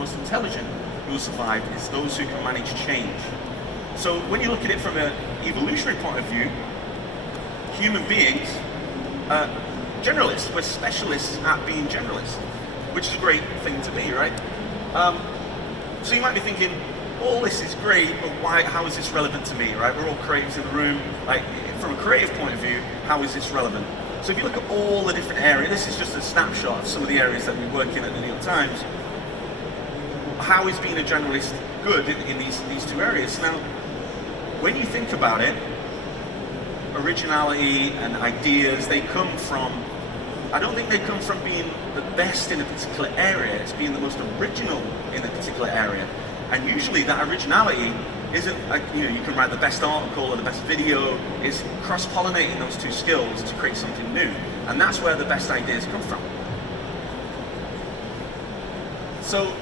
most intelligent who will survive is those who can manage change. So when you look at it from an evolutionary point of view, human beings are generalists. We're specialists at being generalists, which is a great thing to be, right? So you might be thinking, all this is great, but how is this relevant to me, right? We're all creatives in the room. Like, from a creative point of view, how is this relevant? So if you look at all the different areas, this is just a snapshot of some of the areas that we work in at the New York Times. How is being a generalist good in these two areas? Now, when you think about it, originality and ideas, they come from, I don't think they come from being the best in a particular area, it's being the most original in a particular area. And usually that originality isn't like, you can write the best article or the best video, it's cross-pollinating those two skills to create something new. And that's where the best ideas come from. So